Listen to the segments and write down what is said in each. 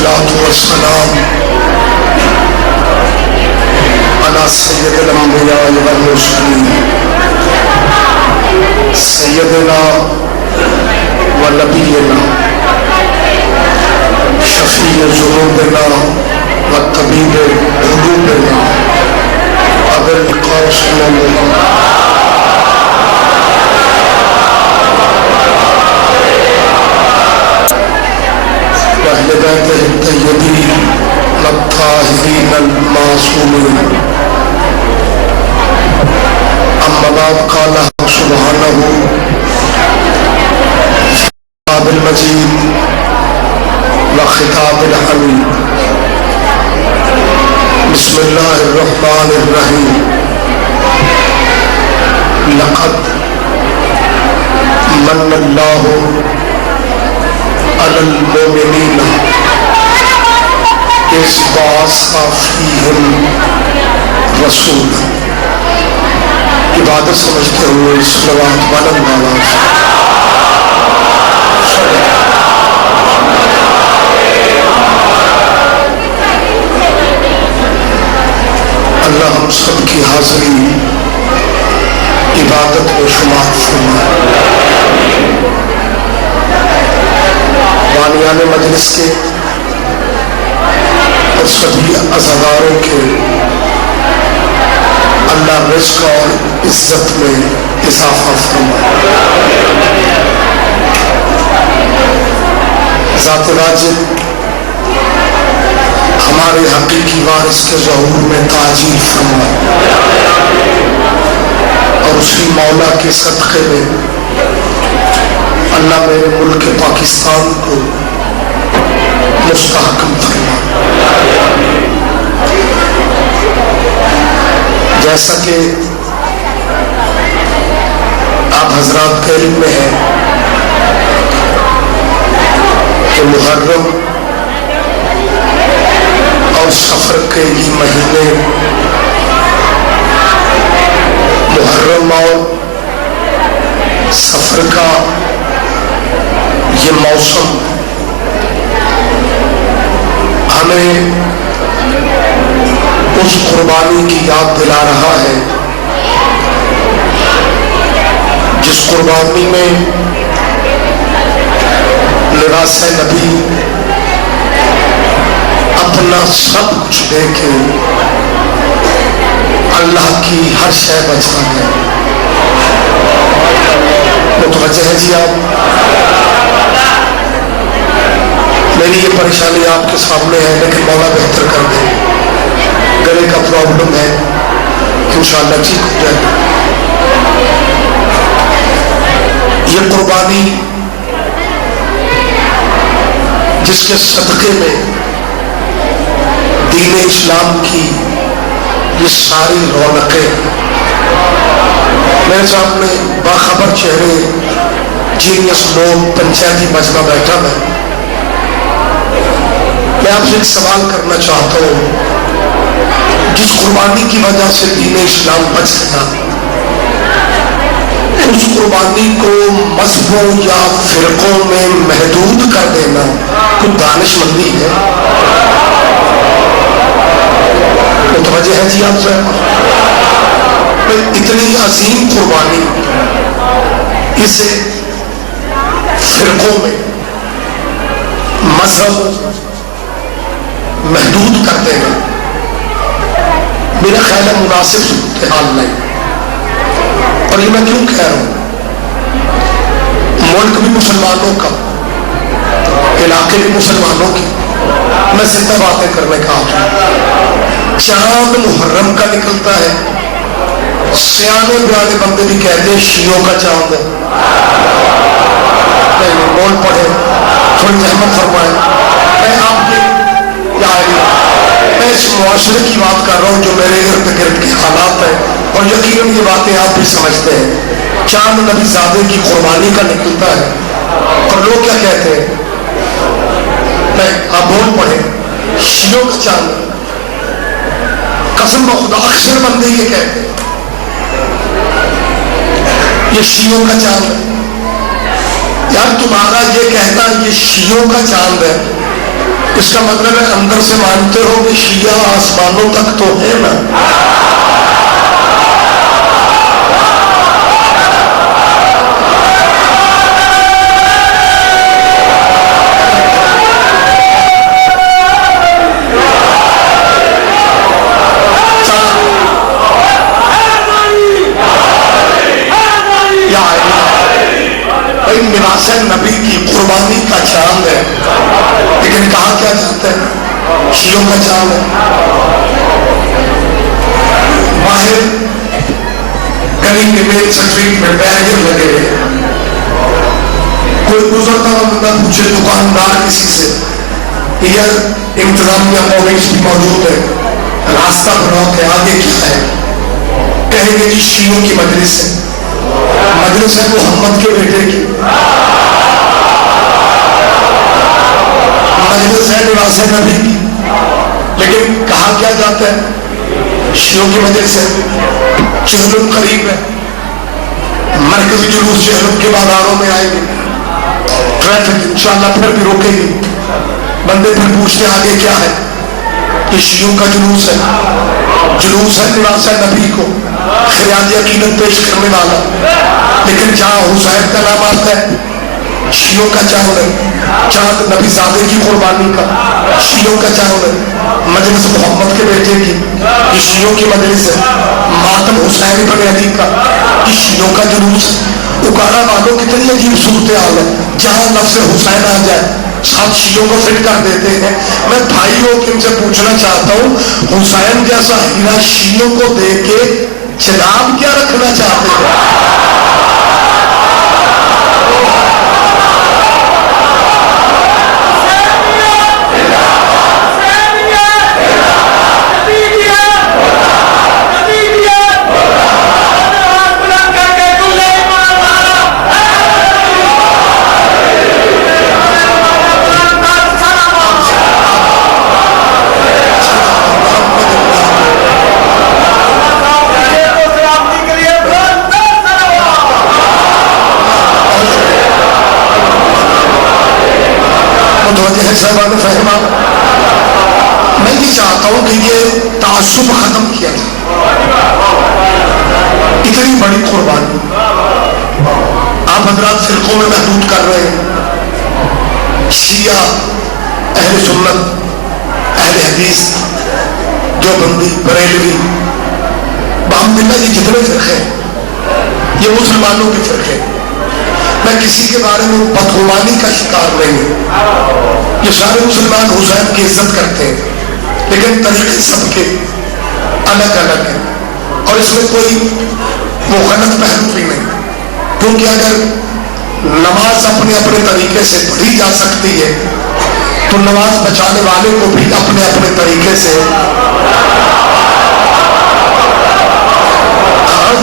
والصلاة والسلام على سید الانبیاء والمرسلین سیدنا و نبینا شفیع ذنوبنا و طبیب قلوبنا ابی القاسم وأهل بيته الطيبين الطاهرين المعصومين. أما بعد قال سبحانه في الكتاب المجيد وخطاب الحميد. بسم الله الرحمن الرحيم. لقد من الله على المؤمنين إذ بعث فيهم رسولا. عبادت سمجھتے ہوئے صلوات بلند آواز اللہ ہم سب کی حاضری عبادت میں شمار فرمائے. بانیان مجلس کے اور سبھی عزاداروں کے اللہ رزق اور عزت میں اضافہ فرمائے. ذات واجب ہمارے حقیقی وارث کے ظہور میں تاجیل فرمائے اور اسی مولا کے صدقے میں اللہ میرے ملک پاکستان کو مستحکم فرما. جیسا کہ آپ حضرات کے علم میں ہے کہ محرم اور سفر کے یہ مہینے محرم اور سفر کا یہ موسم ہمیں اس قربانی کی یاد دلا رہا ہے جس قربانی میں لباس نبی اپنا سب کچھ دے کے اللہ کی ہر شے بچا ہے. متوجہ ہے جی آپ؟ میری یہ پریشانی آپ کے سامنے ہے لیکن مولا بہتر کر دے. گلے کا پرابلم ہے انشاءاللہ ٹھیک ہو جائے. یہ قربانی جس کے صدقے میں دین اسلام کی یہ ساری رونقیں میرے سامنے باخبر چہرے جینیس لوگ پنچایتی مجمع بیٹھا ہے. میں آپ سے ایک سوال کرنا چاہتا ہوں. جس قربانی کی وجہ سے دین اسلام بچ گیا اس قربانی کو مذہبوں یا فرقوں میں محدود کر دینا کوئی دانش مندی ہے؟ متوجہ ہے جی آپ سے؟ اتنی عظیم قربانی اسے فرقوں میں مذہب محدود کر دینا میرا خیال ہے مناسب صورتحال نہیں. اور یہ میں کیوں کہہ رہا ہوں؟ ملک بھی مسلمانوں کا، علاقے بھی مسلمانوں کی. میں زندہ باتیں کرنے کا ہوں. چاند محرم کا نکلتا ہے. سیانے بیانے بندے بھی کہتے ہیں شیعوں کا چاند ہے. بول پڑے تھوڑی رحمت فرمائے. میں آپ کے میں اس معاشرے کی بات کر رہا ہوں جو میرے ارد گرد کے حالات ہیں اور یقیناً یہ باتیں آپ بھی سمجھتے ہیں. چاند نبی زادے کی قربانی کا نکلتا ہے اور لوگ کیا کہتے ہیں؟ آپ بول پڑے شیعوں کا چاند. قسم بخدا اکثر بندے یہ کہتے ہیں یہ شیعوں کا چاند ہے. یار تمہارا یہ کہنا یہ شیعوں کا چاند ہے اس کا مطلب ہے اندر سے مانتے ہو کہ شیعہ آسمانوں تک تو ہے نا. میراث نبی کی قربانی کا چاند ہے، لیکن کہا کیا جاتا ہے؟ شیعوں کا چاند ہے. باہر گلی کے مین سٹریٹ میں بیریئر لگے ہوئے، کوئی گزرتا ہوا بندہ پوچھے دکاندار کسی سے کہ یار انتظامیہ موویز بھی موجود ہے، راستہ بناؤ کہ آگے کیا ہے؟ کہیں گے جی شیعوں کی مجلس ہے. مجلس ہے محمد کے بیٹے کی، مجلس ہے میراث نبی کی، لیکن کہا کیا جاتا ہے؟ شیعوں کی مجلس ہے. چہلم قریب ہے، مرکزی جلوس چہلم کے بازاروں میں آئے گی، ٹریفک انشاءاللہ پھر بھی روکے گی. بندے پھر پوچھتے آگے کیا ہے؟ یہ شیعوں کا جلوس ہے، جلوس ہے میراث نبی کو خیال عقیدت پیش کرنے والا. لیکن جہاں حسین کا نام آتا ہے شیعوں کا چاند ہے، چاند نبی زادے کی قربانی کا شیعوں کا چاند ہے. مجلس محمد کے بیٹے کی یہ شیعوں کی مجلس ہے. ماتم حسین بن علی کا یہ شیعوں کا جلوس ہے. اکاڑا والوں کتنی عجیب صورتحال ہے، جہاں لفظ حسین آ جائے ساتھ شیعوں کو فٹ کر دیتے ہیں. میں بھائیوں ان سے پوچھنا چاہتا ہوں، حسین جیسا ہیرا شیعوں کو دے کے جناب کیا رکھنا چاہتے ہیں؟ صاحبان فہمہ میں یہ چاہتا ہوں کہ یہ تعصب ختم کیا جائے. اتنی بڑی قربانی آپ حضرات فرقوں میں محدود کر رہے ہیں. شیعہ، اہل سنت، اہل حدیث، دیوبندی، بریلوی، الحمدللہ یہ جتنے فرقے ہیں یہ مسلمانوں کے فرقے ہیں. میں کسی کے بارے میں بدگمانی کا شکار نہیں ہوں. یہ سارے مسلمان حسین کی عزت کرتے ہیں، لیکن طریقے سب کے الگ الگ ہیں اور اس میں کوئی وہ غلط پہلو بھی نہیں. کیونکہ اگر نماز اپنے اپنے طریقے سے پڑھی جا سکتی ہے تو نماز بچانے والے کو بھی اپنے اپنے طریقے سے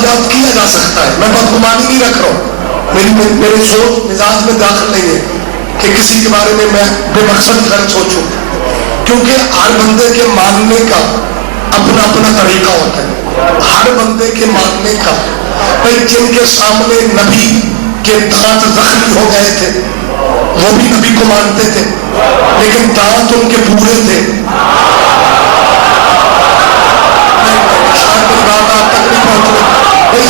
یاد کیا جا سکتا ہے. میں بدگمانی نہیں رکھ رہا ہوں، میری سوچ مزاج میں داخل نہیں ہے کہ کسی کے بارے میں بے مقصد غلط سوچوں، کیونکہ ہر بندے کے ماننے کا اپنا اپنا طریقہ ہوتا ہے. ہر بندے کے ماننے کا، جن کے سامنے نبی کے دانت زخمی ہو گئے تھے وہ بھی نبی کو مانتے تھے، لیکن دانت ان کے پورے تھے.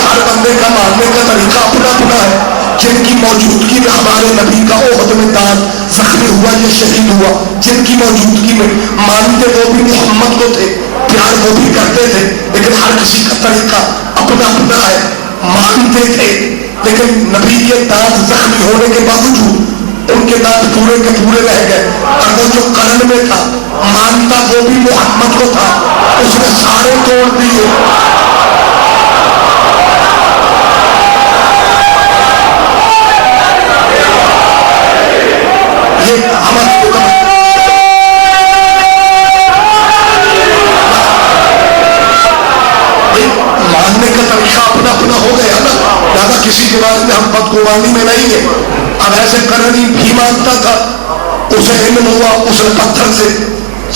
ہر بندے کا ماننے کا طریقہ اپنا اپنا ہے. جن کی موجودگی میں ہمارے نبی کا احد میں دانت زخمی ہوا یا شہید ہوا، جن کی موجودگی میں مانتے وہ بھی محمد کو تھے، پیار وہ بھی کرتے تھے، لیکن ہر کسی کا طریقہ اپنا اپنا ہے. مانتے تھے لیکن نبی کے دانت زخمی ہونے کے باوجود ان کے دانت پورے کے پورے رہ گئے. اور وہ جو قرن میں تھا مانتا وہ بھی محمد کو تھا، اس نے سارے توڑ دیے. ماننے کا طریقہ اپنا اپنا ہو گیا نا، زیادہ کسی کے بارے میں ہم بدگمانی میں نہیں ہے. اب ایسے کرنی بھی مانتا تھا، اسے علم ہوا، اس نے پتھر سے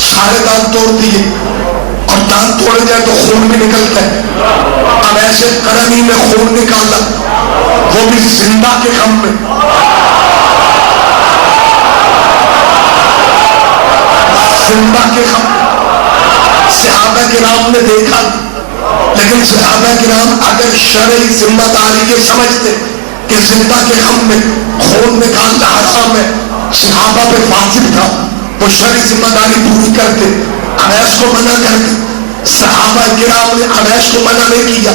سارے دانت توڑ دیے، اور دانت توڑے جائے تو خون بھی نکلتا ہے. اب ایسے کرنی میں خون نکالا، وہ بھی زندہ کے غم میں. زندہ کے غم صحابہ کرام نے دیکھا، لیکن صحابہ کرام اگر شرعی ذمہ داری یہ سمجھتے کہ زندہ کے غم میں خون نکالنا حرام ہے، صحابہ پہ واجب تھا وہ شرعی ذمہ داری پوری کرتے، اویس کو منع کرتے۔ صحابہ کرام نے اویس کو منع نہیں کیا،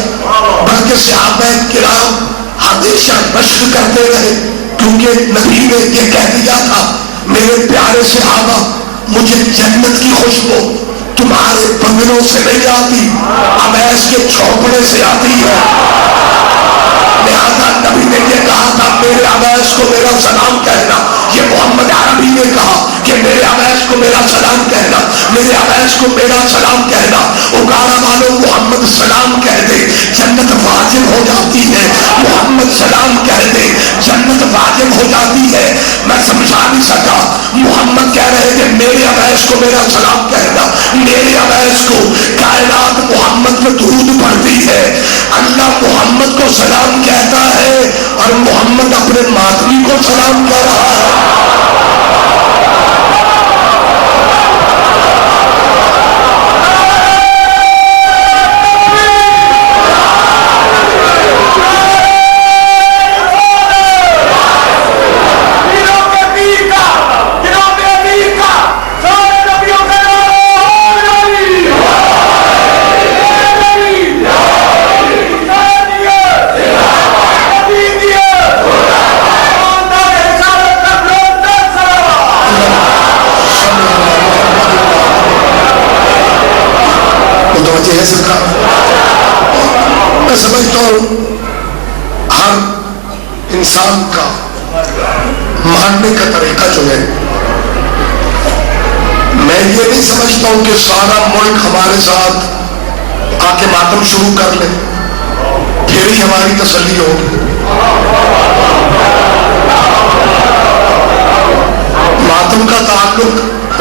بلکہ صحابہ کرام ہمیشہ مشق کرتے رہے، کیونکہ نبی نے یہ کہہ دیا تھا میرے پیارے صحابہ مجھے جنت کی خوشبو تمہارے بنگلوں سے نہیں آتی، اویس کے چھوپڑے سے آتی ہے۔ لہذا نبی نے یہ کہا تھا میرے اویس کو میرا سلام کہنا، یہ محمد عربی نے کہا کہ میرے اویس کو میرا سلام کہنا، میرے اویس کو میرا سلام کہنا۔ اگاڑا والوں محمد سلام کہہ دے جنت واجب ہو جاتی ہے، محمد سلام کہہ دے جنت واجب ہو جاتی ہے۔ میں سمجھا نہیں سکا، محمد کہہ رہے کہ میرے اویس کو میرا سلام کہنا، میرے اویس کو کائنات محمد پہ درود پڑھتی ہے، اللہ محمد کو سلام کہتا ہے اور محمد اپنے ماتمی کو سلام کہہ رہا ہے۔ میں سمجھتا ہوں ہر انسان کا ماننے کا طریقہ جو ہے، میں یہ نہیں سمجھتا ہوں کہ سارا ملک ہمارے ساتھ آ کے ماتم شروع کر لے پھر ہی ہماری تسلی ہوگی۔ ماتم کا تعلق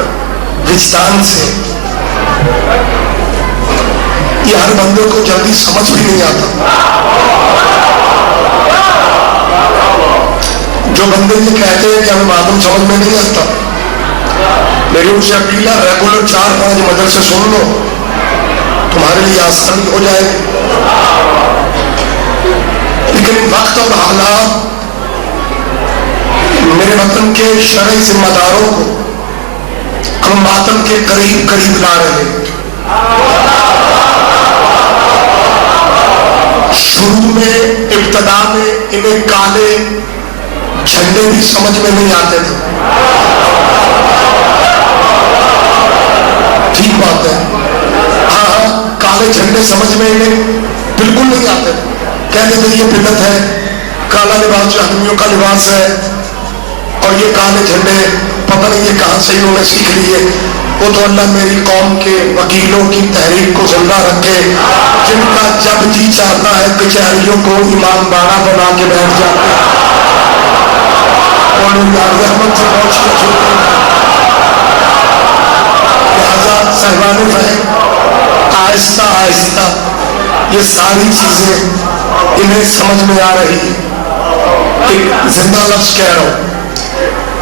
وجدان سے، یہ ہر بندے کو جلدی سمجھ بھی نہیں آتا۔ جو بندے یہ کہتے ہیں کہ ہمیں ماتم سمجھ میں نہیں آتا، میری ان سے اپیل ہے ریگولر 4-5 مدرسے سن لو، تمہارے لیے آسانی ہو جائے گی۔ لیکن وقت اور حالات میرے وطن کے شرعی ذمہ داروں کو ہم ماتم کے قریب قریب لا رہے ہیں۔ شروع میں ابتدا میں انہیں کالے جھنڈے بھی سمجھ میں نہیں آتے تھے، ٹھیک بات ہے، ہاں کالے جھنڈے سمجھ میں انہیں بالکل نہیں آتے تھے، کہتے تھے یہ بدعت ہے، کالا لباس جہنمیوں کا لباس ہے، اور یہ کالے جھنڈے پتہ نہیں یہ کہاں سے انہوں نے سیکھ لیے۔ وہ تو اللہ میری قوم کے وکیلوں کی تحریک کو زندہ رکھے، جن کا جب جی چاہتا ہے کچہریوں کو امام باڑہ بنا کے بیٹھ جاتے ہیں، اور رحمت سے پہنچ کے چھوٹے لہٰذا صاحبان فہم آہستہ آہستہ یہ ساری چیزیں انہیں سمجھ میں آ رہی ہے۔ ایک زندہ لفظ کہہ رہا ہوں،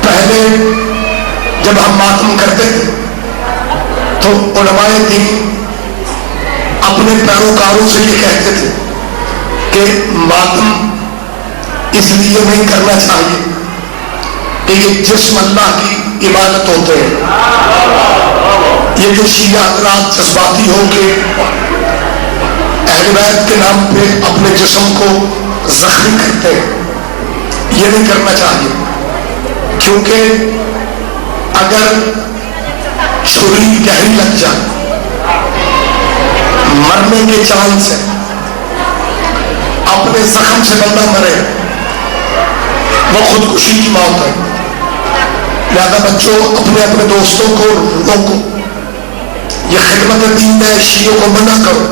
پہلے جب ہم ماتم کرتے تھے تو علماء دین اپنے پیروکاروں سے یہ کہتے تھے کہ ماتم اس لیے نہیں کرنا چاہیے کہ یہ جسم اللہ کی عبادت ہوتے ہیں، یہ جو شیعہ حضرات جذباتی ہو کے اہل بیت کے نام پہ اپنے جسم کو زخمی کرتے ہیں، یہ نہیں کرنا چاہیے، کیونکہ اگر چھری گہری لگ جائے مرنے کے چانس ہے، اپنے زخم سے بندہ مرے وہ خودکشی کی موت ہے۔ لہذا بچوں اپنے اپنے دوستوں کو روکو، یہ خدمت دین ہے، شیعوں کو منع کرو،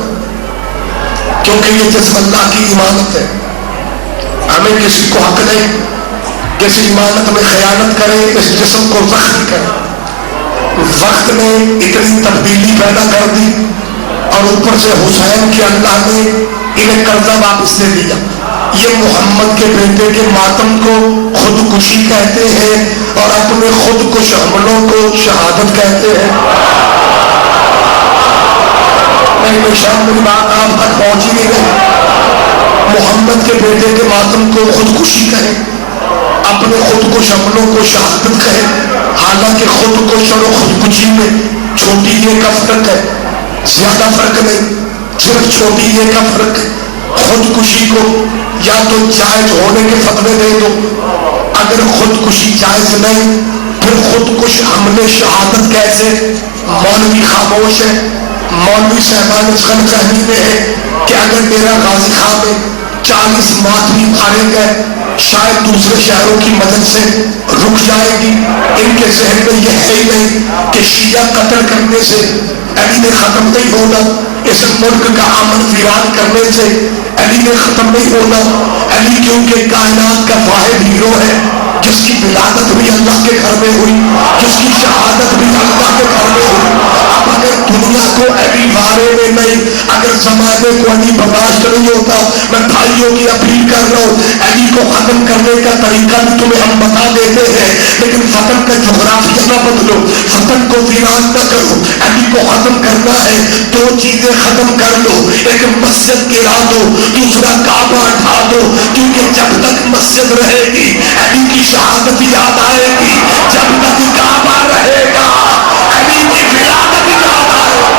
کیونکہ یہ جسم اللہ کی امانت ہے، ہمیں کسی کو حق نہیں کسی امانت میں خیانت کرے، اس جسم کو زخمی کرے۔ وقت نے اتنی تبدیلی پیدا کر دی اور اوپر سے حسین کے اللہ نے انہیں قرضہ واپس دے دیا۔ یہ محمد کے بیٹے کے ماتم کو خودکشی کہتے ہیں اور اپنے خود کش حملوں کو شہادت کہتے ہیں. نہیں شاید میری بات آپ تک پہنچ ہی نہیں گئی. محمد کے بیٹے کے ماتم کو خودکشی کہیں, اپنے خود کش حملوں کو شہادت کہیں. حالانکہ خود کش اور خودکشی میں چھوٹی یہ کا فرق ہے, زیادہ فرق نہیں, صرف چھوٹی یہ کا فرق ہے. خودکشی کو یا تو جائز ہونے کے فتوے دے دو, اگر خودکشی جائز نہیں پھر خودکش حملے شہادت کیسے؟ مولوی خاموش ہے, مولوی صاحبان اس غلط فہمی میں ہے کہ اگر میرا غازی خان میں 40 ماتمی مارے گئے شاید دوسرے شہروں کی مدد سے رک جائے گی. ان کے ذہن میں یہ ہے ہی نہیں کہ شیعہ قتل کرنے سے علی نے ختم نہیں ہونا, اس ملک کا امن ویران کرنے سے علی نے ختم نہیں ہونا. علی کیونکہ کائنات کا واحد ہیرو ہے جس کی ولادت بھی اللہ کے گھر میں ہوئی, جس کی شہادت بھی اللہ کے گھر میں ہوئی. اب اگر دنیا کو علی بارے میں نہیں, اگر زمانے کو علی برداشت نہیں ہوتا, میں بھائیوں کی اپیل کر رہا ہوں علی کو ختم کرنے کا طریقہ بھی تمہیں ہم بتا دیتے ہیں, لیکن فتن کا جغرافیہ نہ بدلو, فتن کو ویران نہ کرو. علی کو ختم کرنا ہے 2 چیزیں ختم کر لو, ایک مسجد گرا دو, دوسرا کعبہ اٹھا دو, کیونکہ جب تک مسجد رہے گی علی کی شہادت یاد آئے گی, جب تک کعبہ رہے گا علی کی ولادت یاد آئے گی.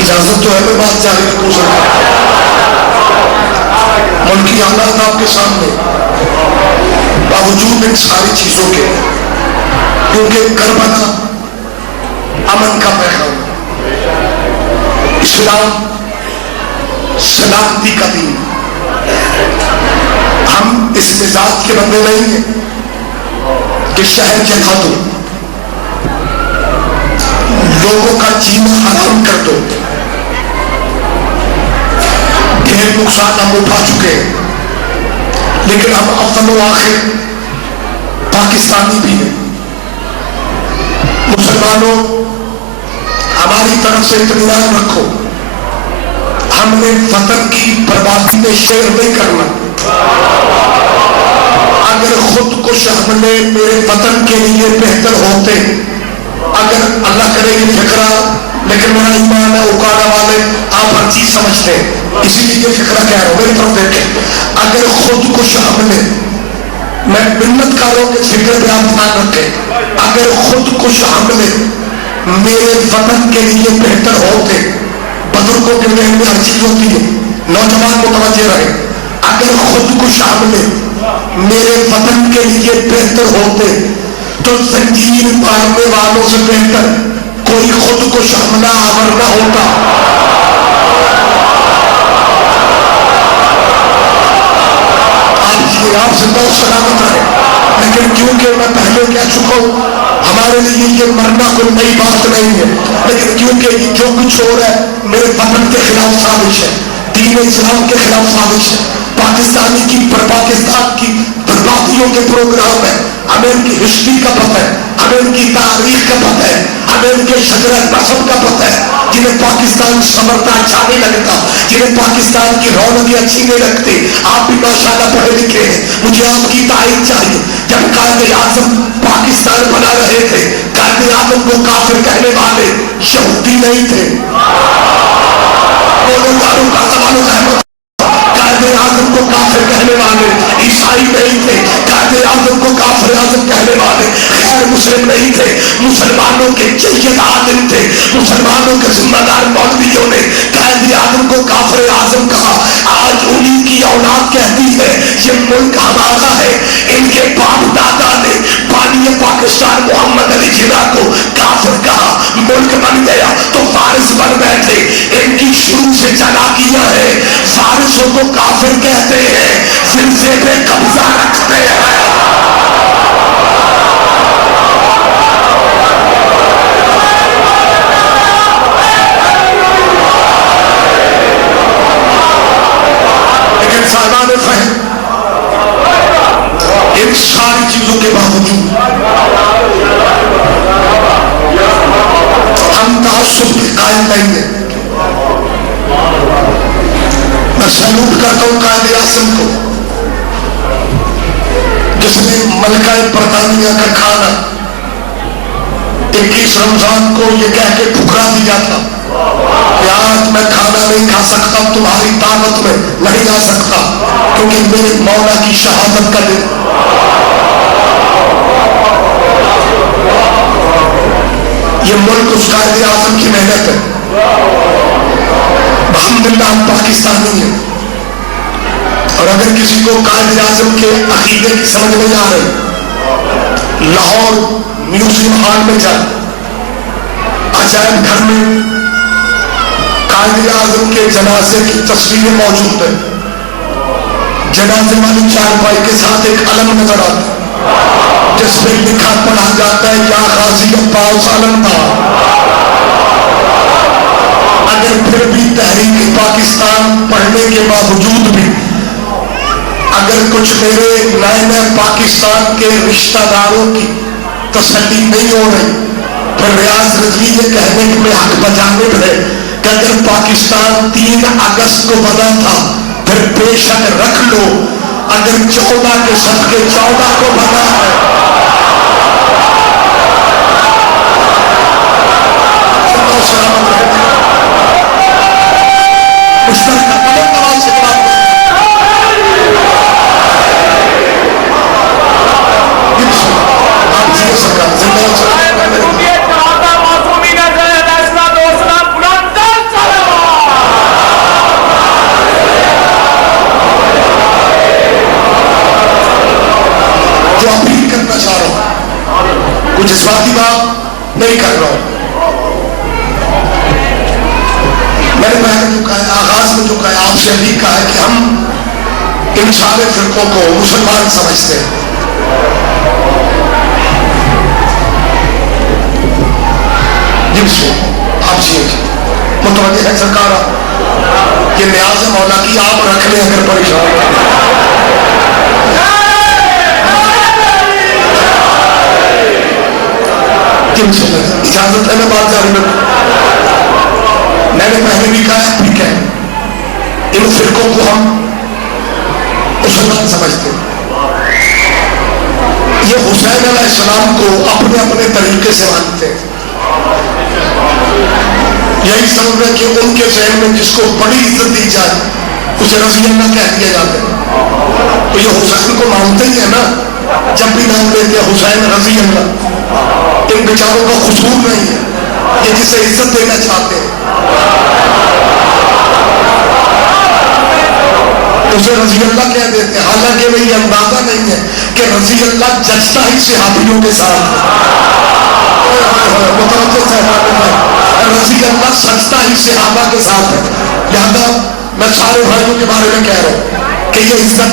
اجازت جو ہے میں بات جاری رکھوں سکتا ملکی حالات آپ کے سامنے باوجود ان ساری چیزوں کے, کیونکہ کربلا امن کا پیغام, اسلام سلامتی کا دین. ہم اس مزاج کے بندے نہیں ہیں کہ شہر جلا دو, لوگوں کا جینا حرام کر دو. ڈھیر نقصان ہم اٹھا چکے, لیکن ہم اول و آخر پاکستانی بھی ہیں. مسلمانوں ہماری طرف سے اطمینان رکھو, ہم نے وطن کی بربادی میں شیر نہیں کرنا. اگر خود کش حملے میرے وطن کے لیے بہتر ہوتے, اگر اللہ کرے یہ فکرہ, لیکن میرا ایمان ہے اکاڑا والے آپ ہر چیز سمجھتے ہیں, اسی لیے یہ فکرہ کہہ رہا ہوں, میری طرف دیکھیں. اگر خود کش حملے, میں منت کاروں کے فکر پہ آپ دھیان رکھیں, اگر خود کش حملے میرے وطن کے لیے بہتر ہوتے, بزرگوں کے ذہن میں ہر چیز ہوتی ہے, نوجوان متوجہ رہے, اگر خود کش حملے میرے وطن کے لیے بہتر ہوتے تو زنجیر مارنے والوں سے بہتر کوئی خود کش حملہ آور نہ ہوتا. آپ زندہ و سلامت رہے, لیکن کیونکہ میں پہلے کہہ چکا ہوں ہمارے لیے یہ مرنا کوئی نئی بات نہیں ہے, لیکن کیونکہ جو کچھ ہو رہا ہے میرے وطن کے خلاف سازش ہے, دین اسلام کے خلاف سازش ہے, پاکستان کی بربادیوں کے پروگرام ہے, ہمیں ان کی ہسٹری کا پتہ ہے, ہمیں ان کی تاریخ کا پتہ ہے, ہمیں ان کے شجرہ نسب کا پتہ ہے. جنہیں پاکستان سمرتا اچھا نہیں لگتا, جنہیں پاکستان کی رونقیں اچھی نہیں لگتی, آپ بھی ماشاءاللہ پڑھے لکھے ہیں, مجھے آپ کی تائید چاہیے. جب قائد اعظم پاکستان بنا رہے تھے, قائد اعظم کو کافر کہنے والے یہودی نہیں تھے. قائد اعظم کو کافر کہنے والے عیسائی نہیں تھے, قائد اعظم کو کافر اعظم کہنے والے غیر مسلم نہیں تھے, مسلمانوں کے جید عالم تھے, مسلمانوں کے ذمہ دار مولویوں نے قائد اعظم کو کافر اعظم کہا. آج انہی کی اولاد کہتی ہے یہ ملک ہمارا ہے. ان کے باپ دادا نے بانی پاکستان محمد علی جناح کو کافر کہا, ملک بن گیا تو فارس بن بیٹھے. ان کی شروع سے چالاکیاں ہے, فارسوں کو کافر کہتے ہیں, سلسلے پہ قبضہ رکھتے ہیں. ان ساری چیزوں کے باوجود ہم تعصب کے قائل نہیں ہیں. میں سلوٹ کرتا ہوں قائد اعظم کو, جس نے ملکہ برطانیہ کا کھانا 21 رمضان کو یہ کہہ کے ٹھکرا دیا تھا کہ آج میں کھانا نہیں کھا سکتا, تمہاری دعوت میں نہیں آ سکتا کیونکہ میرے مولا کی شہادت کا دن. یہ ملک اس قائد اعظم کی محنت ہے. الحمدللہ ہم پاکستانی ہیں, اور اگر کسی کو قائد اعظم کے عقیدے کی سمجھ نہیں آ رہی, لاہور میوزیم ہال میں جائیں, عجائب گھر میں قائد اعظم کے جنازے کی تصویریں موجود ہیں. جنازے والی چارپائی کے ساتھ ایک علم نظر آتا ہے جس پہ لکھا پڑھا جاتا ہے یا غازی عباس علمدار. اگر پھر بھی تحریک پاکستان پڑھنے کے باوجود بھی اگر کچھ میرے نئے نئے پاکستان کے رشتہ داروں کی تسلی نہیں ہو رہی, پھر ریاض رضوی یہ کہنے میں حق بجانب ہے کہ اگر پاکستان 3 اگست کو بنا تھا پھر بے شک رکھ لو, اگر 14 کے صدقے 14 کو بنا ہے. سلامت رہے مشترکہ قدم تمام سے بات آپ جیسے سرکار زندہ جو اپیل کرنا چاہ رہا ہوں, کچھ جذباتی بات نہیں کر رہا ہوں. میں نے پہلے جو کہا ہے, آغاز میں جو کہا ہے, آپ سے بھی کہا ہے کہ ہم ان سارے فرقوں کو مسلمان سمجھتے ہیں. جن سے آپ سے متوجہ ہے سرکار, یہ نیاز مولا کی آپ رکھ لیں اگر پریشان. اجازت ہے میں بات جاری رکھوں. میں نے پہلے بھی کہا بھی کہ ان فرقوں کو ہم مسلمان سمجھتے ہیں. یہ حسین علیہ السلام کو اپنے اپنے طریقے سے مانتے ہیں. یہی سمجھ ہے کہ ان کے ذہن میں جس کو بڑی عزت دی جائے اسے رضی اللہ کہہ دیا جاتا ہے. تو یہ حسین کو مانتے ہی ہے نا, جب بھی نام لیتے ہیں حسین رضی اللہ. ان بیچاروں کا قصور نہیں ہے, یہ جسے عزت دینا چاہتے ہیں اسے رضی اللہ کہہ دیتے ہیں, حالانکہ میں یہ اندازہ نہیں ہے کہ رضی اللہ جچتا ہی صحابیوں کے ساتھ. رضی اللہ سجتا ہی صحابہ کے ساتھ ہے. لہذا میں سارے بھائیوں کے بارے میں کہہ رہا ہوں کہ یہ عزت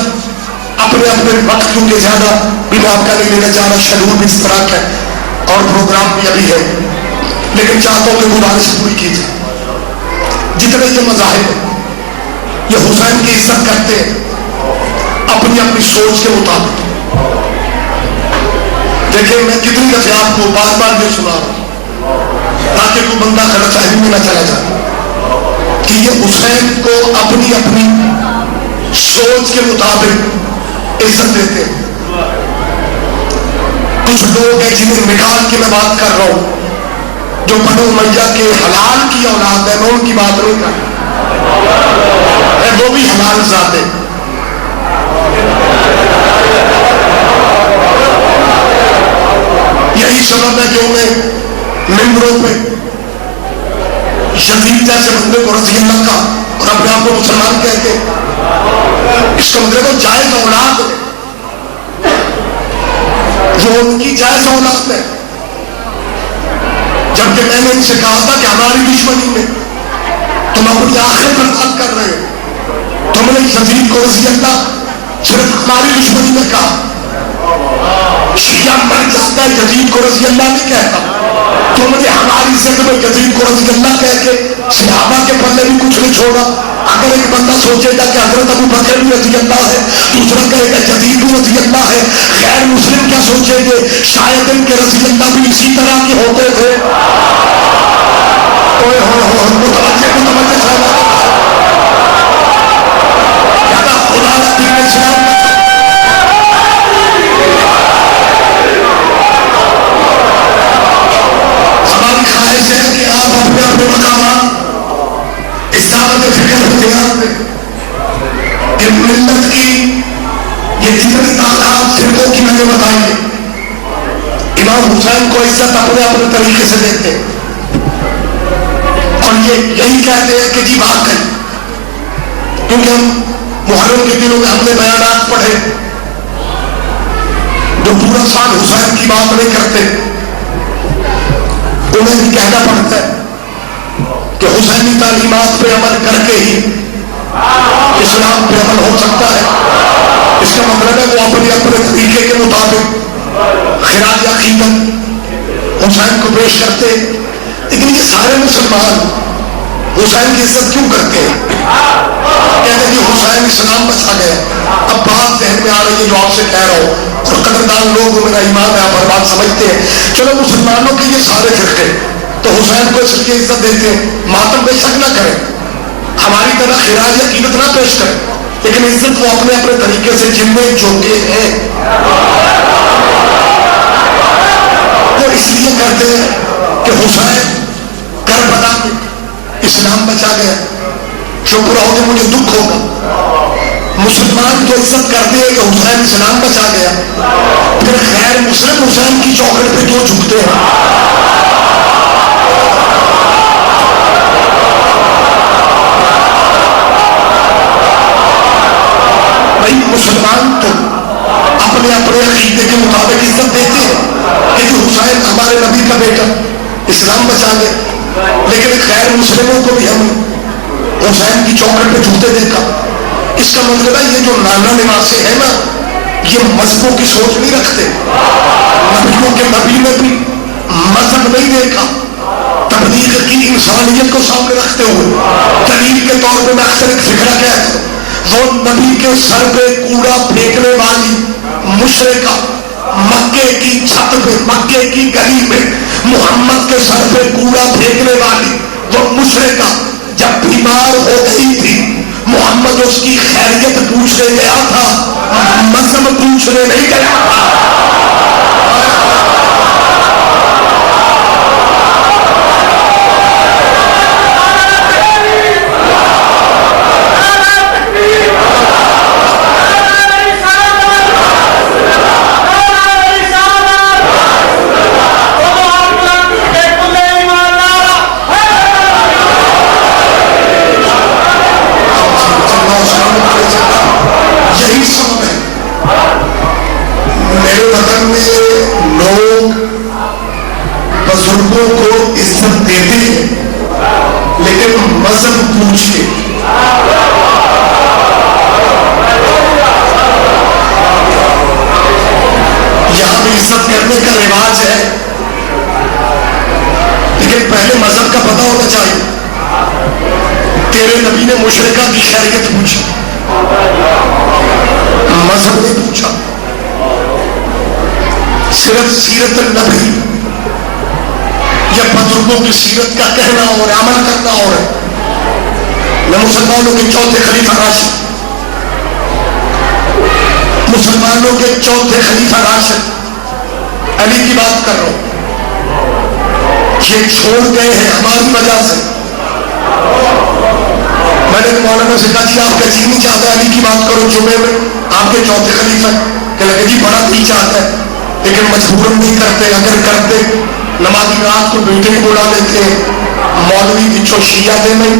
اپنے اپنے وقت کیونکہ زیادہ بھی میں آپ کا نہیں لینا چاہ رہا, شیڈول بھی اس طرح کا ہے اور پروگرام بھی ابھی ہے, لیکن چاہتا ہوں کہ گزارش پوری کیجیے. جتنے یہ مذاہب ہیں یہ حسین کی عزت کرتے ہیں اپنی اپنی سوچ کے مطابق. دیکھیں میں کتنی دفعہ آپ کو بار بار یہ سنا رہا ہوں تاکہ کوئی بندہ غلط فہمی میں نہ چلا جائے کہ یہ حسین کو اپنی اپنی سوچ کے مطابق عزت دیتے ہیں. کچھ لوگ ہیں جنہیں نکال کے میں بات کر رہا ہوں جو بنو امیہ کے حلال کی اولاد ہے, میں ان کی بات نہیں کر رہا, وہ بھی حلال ذات ہے. یہی سبب ہے کہ انہیں ممبروں پہ یزید جیسے بندے کو رضی اللہ کا اور اپنے آپ کو مسلمان کہتے اس کا مطلب وہ جائز اولاد ہے، وہ ان کی جائز اولاد ہے. جبکہ میں نے ان سے کہا تھا کہ ہماری دشمنی میں تم اپنی آخر برباد کر رہے ہو. تم نے یزید کو رضی اللہ صرف ہماری دشمنی میں کہا، شیعہ مر جاتا ہے یزید کو رضی اللہ نہیں کہتا. تم نے ہماری ضد میں یزید کو رضی اللہ کہہ کے صحابہ کے پلے بھی کچھ نہیں چھوڑا. اگر ایک بندہ سوچے گا کہ حضرت ابو بکر بھی رضی اللہ ہے، دوسرا کہے گا یزید بھی رضی اللہ ہے، غیر مسلم کیا سوچیں گے؟ شاید ان کے رضی اللہ بھی اسی طرح کے ہوتے تھے. متوجہ خدا دین اسلام ہماری خواہش ہے کہ آپ اپنے اپنے مقامات اس دعوت فکر اختیار میں کہ ملت کی یہ جتنی تعداد فرقوں کی میں نے بتائی ہے، امام حسین کو عزت اپنے اپنے طریقے سے دیتے اور یہی کہتے ہیں کہ جی بات کریں. کیونکہ ہم محرم کے دنوں میں ہم نے بیانات پڑھے جو پورا سال حسین کی بات نہیں کرتے، انہیں بھی کہنا پڑتا ہے کہ حسینی تعلیمات پہ عمل کر کے ہی اسلام پہ عمل ہو سکتا ہے. اس کا مطلب ہے وہ اپنے اپنے طریقے کے مطابق خراج عقیدت حسین کو پیش کرتے. لیکن یہ سارے مسلمان حسین کی عزت کیوں کرتے ہیں؟ کہتے ہیں کہ حسین اسلام بچا گیا. اب بات ذہن میں آ رہی ہے جو آپ سے کہہ رہا ہوں، اور قدردان لوگ میرا ایمان ہے پر بات سمجھتے ہیں. چلو مسلمانوں کے یہ سارے فرقے تو حسین کو اس لیے عزت دیتے ہیں، ماتم بے شک نہ کریں، ہماری طرح خراج عقیدت نہ پیش کریں، لیکن عزت وہ اپنے اپنے طریقے سے جن میں جوتے ہیں وہ اس لیے کرتے ہیں کہ حسین کربلا میں اسلام بچا گیا. چپ رہو گے مجھے دکھ ہوگا. مسلمان تو عزت کرتے ہیں کہ حسین اسلام بچا گیا، پھر غیر مسلم حسین کی چوکھٹ پہ کیوں جھکتے ہیں؟ بھائی مسلمان تو اپنے اپنے عقیدے کے مطابق عزت دیتے ہیں کہ حسین ہمارے نبی کا بیٹا اسلام بچا گیا، لیکن غیر مسلموں کو بھی ہم حسین کی چوکھٹ پہ جھکتے دیکھا. اس کا مطلب ہے یہ جو نانا نواسے ہیں نا، یہ مذہبوں کی سوچ نہیں رکھتے. نبیوں کے نبی نے بھی مذہب نہیں دیکھا، تبلیغ کی انسانیت کو سامنے رکھتے ہوئے دلیل کے طور پہ میں اکثر ایک فکرہ کہتا ہوں، وہ نبی کے سر پہ کوڑا پھینکنے والی مشرکہ مکے کی چھت پہ، مکے کی گلی میں محمد کے سر پہ کوڑا پھینکنے والی وہ مشرکہ جب بیمار ہو گئی تھی، محمد اس کی خیریت پوچھنے گیا تھا، مذہب پوچھنے نہیں گیا تھا. مشرکہ کی خیریت پوچھی، مذہب نے پوچھا. صرف سیرت النبی یا بزرگوں کی سیرت کا کہنا اور عمل کرنا اور میں مسلمانوں کے چوتھے خلیفہ راشد، مسلمانوں کے چوتھے خلیفہ راشد علی کی بات کر رہا ہوں. یہ چھوڑ گئے ہیں ہماری وجہ سے. میں نے مولانا سے کہا جی آپ کا جی نہیں چاہتا علی کی بات کرو جمعے میں، آپ کے چوتھے خلیفہ، کہ لگے جی بڑا دل چاہتا ہے لیکن مجبوراً نہیں کرتے. اگر کرتے نمازی رات کو بیٹے کو بلا لیتے مولوی بچوں شیعہ دے نہیں.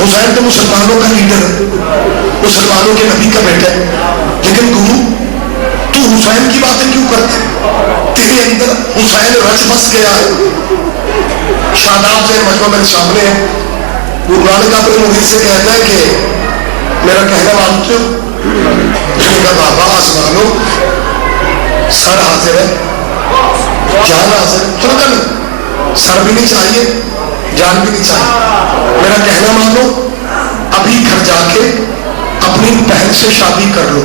حسین تو مسلمانوں کا لیڈر ہے، مسلمانوں کے نبی کا بیٹا ہے، لیکن گرو تو حسین کی باتیں کیوں کرتے ہیں؟ تیرے اندر حسین رچ بس گیا ہے۔ شاداب سے مجمع میرے سامنے ہے، گرو نانک اپنے مرید سے کہتا ہے کہ میرا کہنا مانتے ہو؟ اس نے کہا بابا آسمانو سر حاضر ہے جان حاضر ہے، تو نہیں سر بھی نہیں چاہیے جان بھی نہیں چاہیے، میرا کہنا مانو ابھی گھر جا کے اپنی بہن سے شادی کر لو۔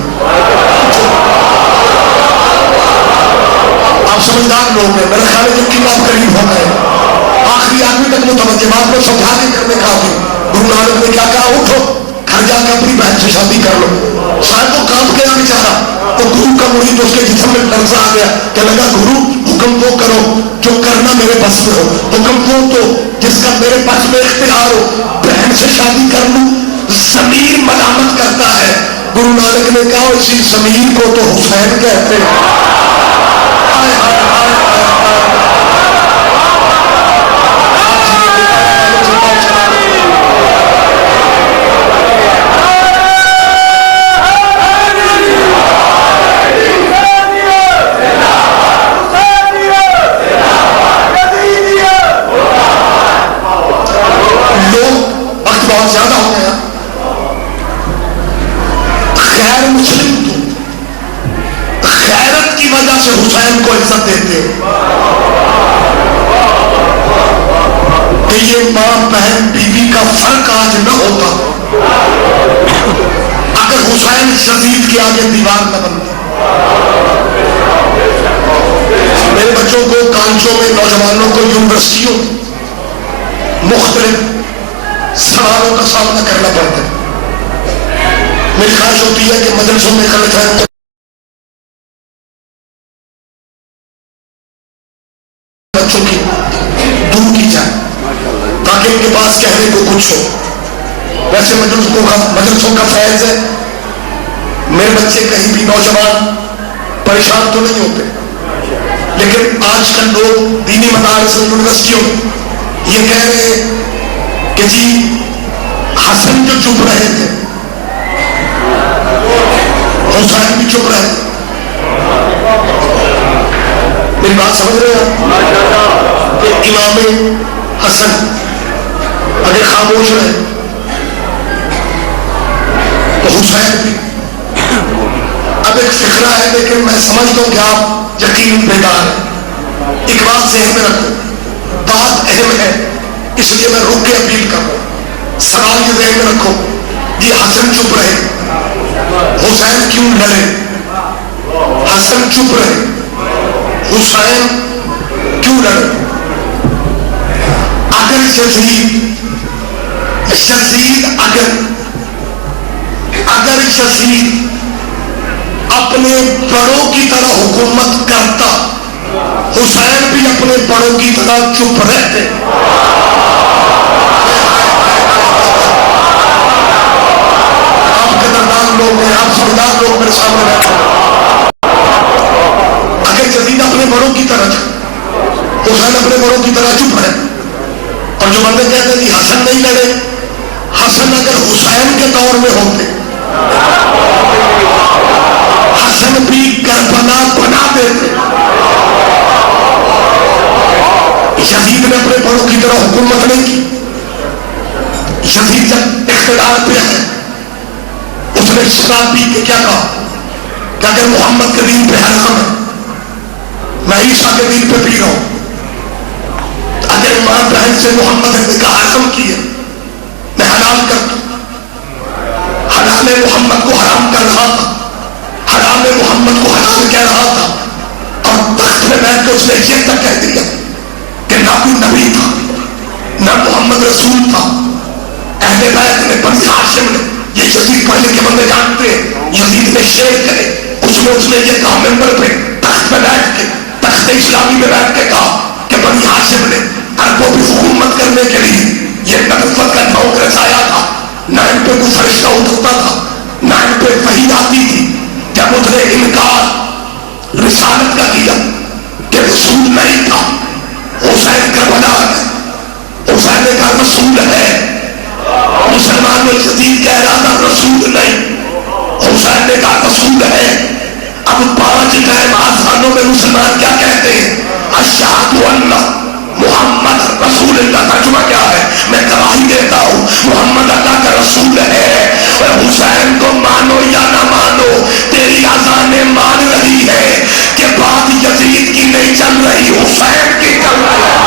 آپ سمجھدار لوگ ہیں، میرا خیال ہے کہ آپ قریب ہو گئے، آخری آدمی تک متوجہ بات کو سمجھا کے کرنے کا آگے گرو نانک نے کیا کہا؟ اٹھو گھر جا کے اپنی بہن سے شادی کر لو۔ شاید وہ کانپ گیا بیچارہ، تو گرو کا مرید اس کے جسم میں لرزہ آ گیا کہ لگا گرو حکم وہ کرو جو کرنا میرے بس میں ہو، حکم وہ تو جس کا میرے بس میں اختیار ہو، بہن سے شادی کر لوں۔ ضمیر ملامت کرتا ہے، گرو نانک نے کہا اسی ضمیر کو تو حسین کہتے ہیں۔ بہت زیادہ ہو گیا، غیر مسلم تو غیرت کی وجہ سے حسین کو عزت دیتے کہ یہ ماں بہن بیوی کا فرق آج نہ ہوتا اگر حسین یزید کے آگے دیوار نہ بنتا۔ میرے بچوں کو کالجوں میں، نوجوانوں کو یونیورسٹیوں مختلف سوالوں کا سامنا کرنا پڑتا ہے۔ میری خواہش ہوتی ہے کہ مدرسوں میں غلط ہے بچوں کی دور کی جائے تاکہ ان کے پاس کہنے کو کچھ ہو۔ ویسے مدرسوں کا فیض ہے، میرے بچے کہیں بھی نوجوان پریشان تو نہیں ہوتے، لیکن آج کل لوگ دینی مدارس یونیورسٹیوں یہ کہہ رہے ہیں کہ جی حسن جو چپ رہے تھے حسین بھی چپ رہے تھے۔ میری بات سمجھ رہے ہیں کہ امام حسن اگر خاموش رہے تو حسین بھی۔ اب ایک فکرہ ہے لیکن میں سمجھتا ہوں کہ آپ یقین بیدار ہیں، ایک بات ذہن میں رکھو، بات اہم ہے اس لیے میں رک کے اپیل کر رہا ہوں۔ سوال یہ ذہن میں رکھو، یہ حسن چپ رہے حسین کیوں لڑے؟ حسن چپ رہے حسین کیوں لڑے؟ اگر یزید اپنے بڑوں کی طرح حکومت کرتا، حسین بھی اپنے بڑوں کی طرح چپ رہتے۔ لوگ ہیں، آپ سمجھدار لوگ میرے سامنے بیٹھے، اگر یزید اپنے بڑوں کی طرح حسین اپنے بڑوں کی طرح چپ ہے، اور جو بندے کہتے ہیں کہ حسن نہیں لڑے، حسن اگر حسین کے دور میں ہوتے حسن بھی کربلا بنا دیتے۔ یزید نے اپنے بڑوں کی طرح حکومت نہیں کی، یزید جب اقتدار پہ ہے اس نے شراب پی کے کیا کہا کہ اگر محمد کے دین پہ حرام ہے میں عیسیٰ کے دین پہ پی رہا ہوں، اگر ماں بہن سے محمد نے نکاح حرام کیا میں حلال کر دوں۔ حلال محمد کو حرام کر رہا تھا، حرام محمد کو حلال کہہ رہا تھا، اور تخت میں بیٹھ کے اس نے یہ تک کہہ دیا کہ نہ کوئی نبی تھا نہ محمد رسول تھا، اہل بیت نے بنی ہاشم نے، یہ یزید پہلے کے بندے جانتے ہیں، یزید نے شعر کرے اس نے یہ کہا ممبر پہ تخت پہ بیٹھ کے، تخت اسلامی میں بیٹھ کے کہا کہ بنی ہاشم نے عربوں پہ حکومت کرنے کے لیے یہ نبوت کا نوک رسایا تھا، نہ ان پہ کوئی فرشتہ اترتا تھا نہ ان پہ وحی آتی تھی۔ جب اس نے انکار رسالت کا کیا کہ رسول نہیں تھا، حسین کربلا ہے، حسین کا رسول ہے، امام یزید کہہ رہا تھا رسول نہیں، حسین نے کہا رسول ہے۔ اب 5 ٹائم آسانوں میں مسلمان کیا کہتے ہیں؟ اشہد ان محمد رسول اللہ۔ ترجمہ کیا ہے؟ میں گواہی دیتا ہوں محمد اللہ کا رسول ہے۔ حسین کو مانو یا نہ مانو، تیری اذانیں مان رہی ہے کہ بات یزید کی نہیں چل رہی، حسین کی چل رہی ہے۔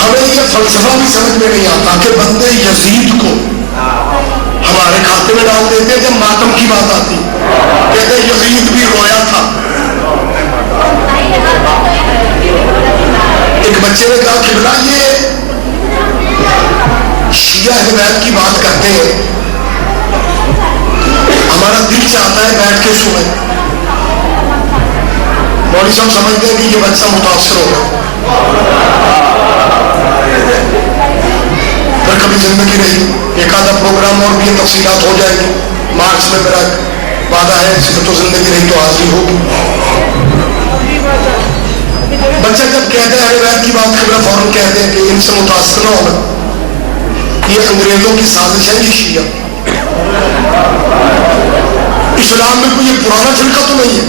ہمیں یہ فلسفہ بھی سمجھ میں نہیں آتا کہ بندے یزید کو ہمارے کھاتے میں ڈال دیتے جب ماتم کی بات آتی، کہتے یزید بھی رویا تھا۔ ایک بچے نے کہا قبلہ یہ شیعہ ہدایت کی بات کرتے ہیں، ہمارا دل چاہتا ہے بیٹھ کے سنیں۔ مولوی صاحب سمجھتے ہیں کہ یہ بچہ متاثر ہوگا، پھر کبھی زندگی رہی ایک آدھا پروگرام اور بھی تفصیلات ہو جائے گی۔ مارچ میں میرا وعدہ ہے، صرف تو زندگی رہی تو حاضری ہوگی۔ بچہ جب کہتا ہے اہل بیت کی بات خبر فوراً کہتے ہیں کہ ان سے متاثر نہ ہونا، یہ انگریزوں کی سازش ہے۔ یہ شیعہ اسلام میں کوئی یہ پرانا فرقہ تو نہیں ہے،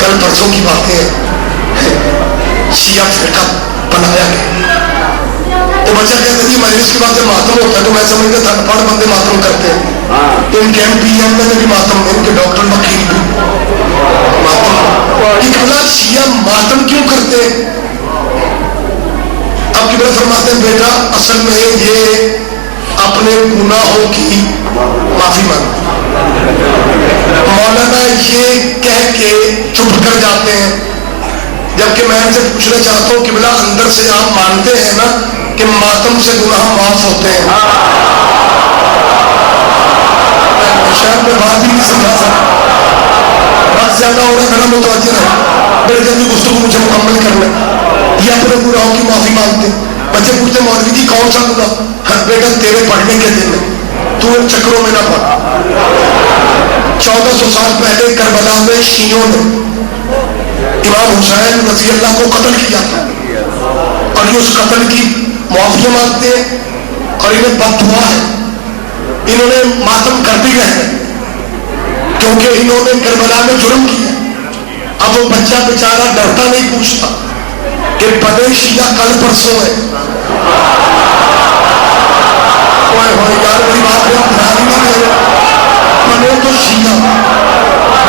کل پرسوں کی باتیں ہیں، شیعہ فرقہ بنایا گیا۔ تو بچہ کہتا ہے مجلس کی بات ماتم ہوتا ہے تو میں سمجھتا تھا پڑھ بندے ماتم کرتے ہیں، ان کے ایم پی ایم میں بھی ماتم ہے، ان کے ڈاکٹر وکیل بھی ماتم۔ قبلہ شیعہ ماتم کیوں کرتے ہیں؟ اب قبلہ فرماتے ہیں بیٹا اصل میں یہ اپنے گناہوں کی معافی مانگتے، مولانا یہ کہہ کے چپ کر جاتے ہیں، جبکہ میں ان سے پوچھنا چاہتا ہوں قبلہ اندر سے آپ مانتے ہیں نا کہ ماتم سے گناہ معاف ہوتے ہیں؟ شاید میں بات ہی نہیں سمجھا سکتا، بات زیادہ ہو رہا ہے، میرا متوجہ ہے، بڑی جلدی گفتگو مجھے مکمل کرنا۔ یہ اپنے گناہوں کی معافی مانگتے ہیں۔ بچے پوچھتے مولوی جی کون سا گناہ؟ ہر بیٹا تیرے پڑھنے کے دن میں تو ان چکروں میں نہ پڑ۔ 1400 سال پہلے کربلا میں شیعوں نے امام حسین رضی اللہ کو قتل کیا تھا، اور یہ اس قتل کی معافی مانگتے ہیں اور انہیں بد دعا ہے۔ انہوں نے ماتم کر بھی رہے ہیں کیونکہ انہوں نے کربلا میں جرم کیا۔ اب وہ بچہ بیچارہ ڈرتا نہیں پوچھتا کہ بڑے شیعہ کل پرسوں ہے۔ یار میری بات بنے تو شیعہ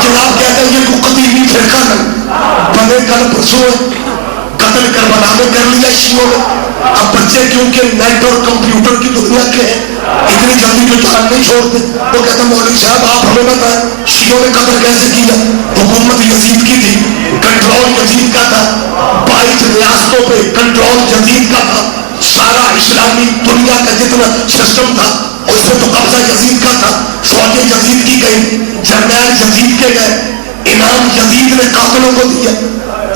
جناب کہتے ہیں یہ کوئی قدیمی فرقہ نہیں، بنے کل پرسوں ہے، قتل کربلا میں کر لیا شیعوں نے۔ اب بچے کیونکہ نیٹ اور کمپیوٹر کی دنیا کے ہیں اتنی جلدی تو جان نہیں چھوڑتے، وہ کہتے ہیں مولوی صاحب آپ ہمیں بتائیں شیعوں نے قتل کیسے کیا؟ حکومت یزید کی تھی، کنٹرول یزید کا تھا، 22 ریاستوں پہ کنٹرول یزید کا تھا، سارا اسلامی دنیا کا جتنا سسٹم تھا اس میں تو قبضہ یزید کا تھا، فوجیں یزید کی گئی، جرنیل یزید کے گئے، انعام یزید نے قاتلوں کو دیا،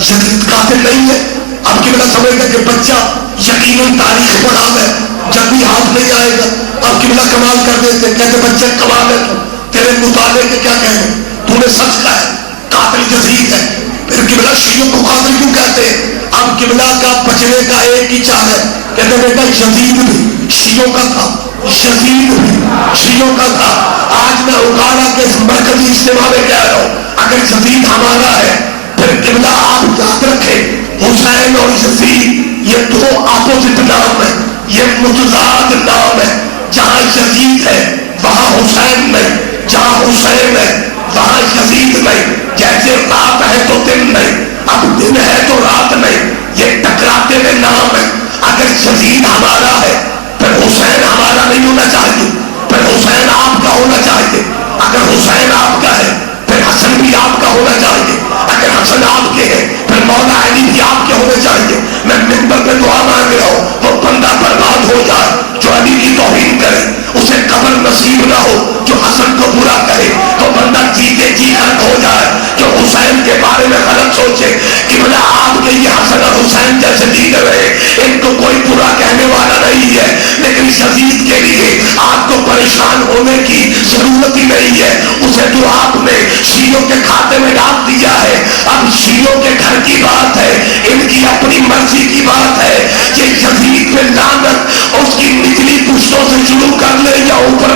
یزید قاتل نہیں ہے۔ اب کی بلا سمجھتا کہ بچہ یقیناً تاریخ پڑھا ہے، جب بھی ہاتھ نہیں آئے گا اب کی بلا کمال کر دیتے، کہتے بچے کمال ہے تیرے مطالعے کے کیا کہنے، تو نے سچ کہا ہے قاتل یزید ہے۔ پھر قبلہ شیعوں کو قاتل کیوں کہتے ہیں؟ اب قبلہ کا بچنے کا ایک ہی چال ہے، کہتے بیٹا یزید بھی شیعوں کا تھا، یزید بھی شیعوں کا تھا۔ آج میں اکاڑا کے مرکزی اجتماع میں کہہ رہا ہوں اگر یزید ہمارا ہے پھر قبلہ آپ یاد رکھیں حسین اور یزید یہ دو اپوزٹ نام ہے، یہ متضاد نام ہے۔ جہاں یزید ہے وہاں حسین نہیں، جہاں حسین ہے وہاں یزید نہیں۔ جیسے رات ہے تو دن نہیں، اب دن ہے تو رات نہیں، یہ ٹکراتے ہوئے نام ہے۔ اگر یزید ہمارا ہے پھر حسین ہمارا نہیں ہونا چاہیے، پھر حسین آپ کا ہونا چاہیے۔ اگر حسین آپ کا ہے پھر حسن بھی آپ کا ہونا چاہیے، اگر حسن آپ کے ہے پھر مولا علی بھی آپ کے ہونے چاہیے۔ میں منبر پہ دعا مانگ رہا ہوں وہ بندہ برباد ہو جائے جو علی کی توہین کرے اسے قبر نصیب نہ ہو، جو حسن کو برا کہے تو بندہ جیتے جی غرق ہو جائے، جو حسین کے بارے میں غلط سوچے کہ بلا آپ کے یہ حسن اور حسین جیسے دیگر ہے، ان کو کوئی برا کہنے والا نہیں ہے، لیکن یزید کے لیے آپ کو پریشان ہونے کی ضرورت ہی نہیں ہے، اسے تو آپ نے شیعوں کے کھاتے میں ڈال دیا ہے۔ اب شیعوں کے گھر کی بات ہے، ان کی اپنی مرضی کی بات ہے، یہ یزید پہ لعنت اس کی نچلی پشتوں سے شروع کر لے یا اوپر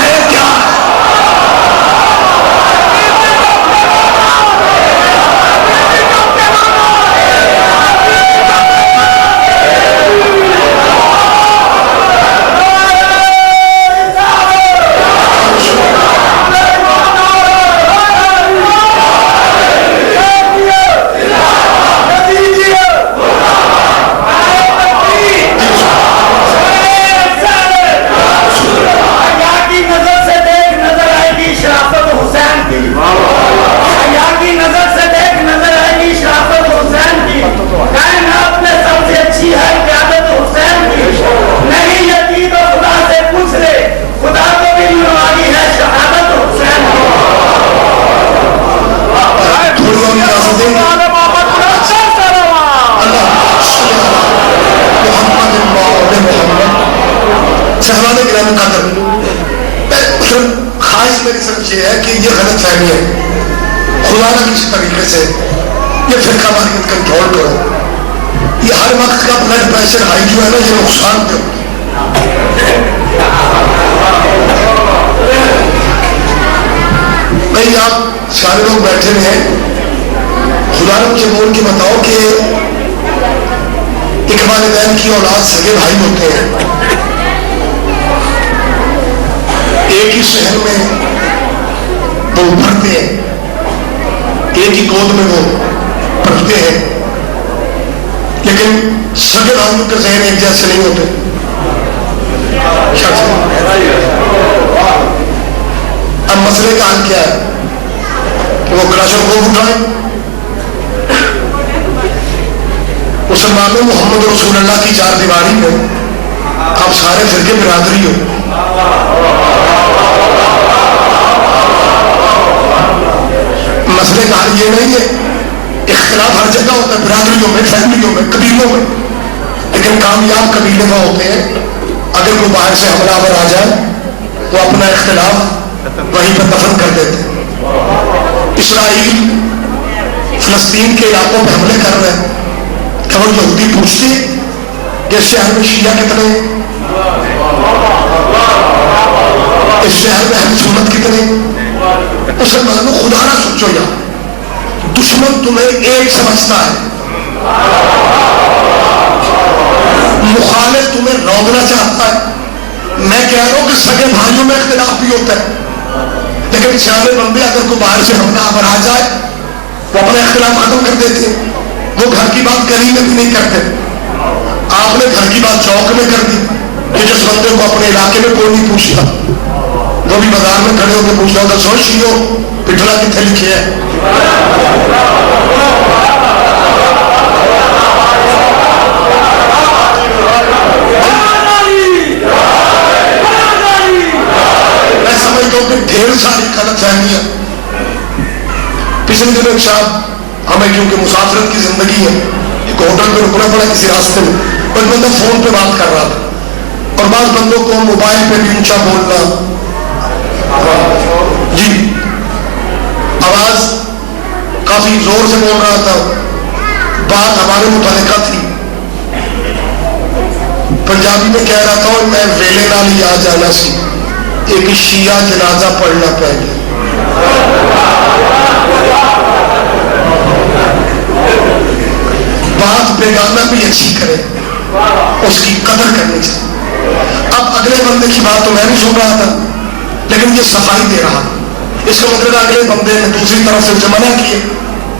ہے کیا؟ خواہش میری صرف یہ ہے کہ یہ غلط فہمی ہے، خدا نہ کسی طریقے سے یہ فرقہ واریت کنٹرول کرو، یہ ہر وقت کا بلڈ پریشر ہائی جو ہے نا یہ نقصان دے۔ بھائی آپ سارے لوگ بیٹھے ہوئے ہیں، خدا نے مجھے بول کے بتاؤ کہ ایک والدین کی اولاد سگے بھائی ہوتے ہیں، ایک ہی شہر میں وہ ابھرتے ہیں، ایک ہی گود میں وہ پلتے ہیں، لیکن سگے بھائیوں کے ذہن ایک جیسے نہیں ہوتے۔ اب مسئلے کا حل کیا ہے کہ وہ کلاشن کو اٹھائیں، مسلمان محمد رسول اللہ کی چار دیواری میں آپ سارے فرقے برادری ہو، مسئلے کا حل یہ نہیں ہے، اختلاف ہر جگہ ہوتا ہے، برادریوں میں، فیملیوں میں، قبیلوں میں، لیکن کامیاب قبیلے میں ہوتے ہیں اگر کوئی باہر سے حملہ آور آ جائے تو اپنا اختلاف وہیں پر دفن کر دیتے ہیں۔ اسرائیل فلسطین کے علاقوں پہ حملے کر رہے ہیں، کہ وہ یہودی پوچھتے ہیں کہ اس شہر میں شیعہ کتنے ہیں، اس شہر میں اہل سنت کتنے ہیں؟ مسلمانوں خدا نہ سوچو یار، دشمن تمہیں ایک سمجھتا ہے، مخالف تمہیں روکنا چاہتا ہے۔ میں کہہ رہا ہوں کہ سگے بھائیوں میں اختلاف بھی ہوتا ہے، لیکن سیانے بندے اگر کوئی باہر سے حملہ آور آ جائے وہ اپنا اختلاف ختم کر دیتے ہیں، وہ گھر کی بات گلی میں بھی نہیں کرتے۔ آپ نے گھر کی بات چوک میں کر دی کہ جس بندے کو اپنے علاقے میں کوئی نہیں پوچھتا، وہ بھی بازار میں کھڑے ہو کے پوچھ رہا ہوگا سو شیو پٹھلا کتنے لکھے ہے۔ میں سمجھتا ہوں کہ ڈھیر ساری غلط فہمیاں، پچھلے دنوں ایک صاحب ہمیں کیونکہ مسافرت کی زندگی ہے ایک ہوٹل پہ رکنا پڑا کسی راستے میں، ایک بندہ فون پہ بات کر رہا تھا اور بعض بندوں کو موبائل پہ بھی اونچا بولنا، جی آواز کافی زور سے بول رہا تھا، بات ہمارے متعلقہ تھی، پنجابی میں کہہ رہا تھا اور میں ویلے نال ہی آ جانا سی، ایک شیعہ جنازہ پڑھنا پہلے۔ بات بیگانہ بھی اچھی کرے، اس کی قدر کرنی چاہیے۔ اب اگلے بندے کی بات تو میں بھی سن رہا تھا لیکن یہ صفائی دے رہا، اس کا مطلب اگلے بندے نے دوسری طرف سے منع کیے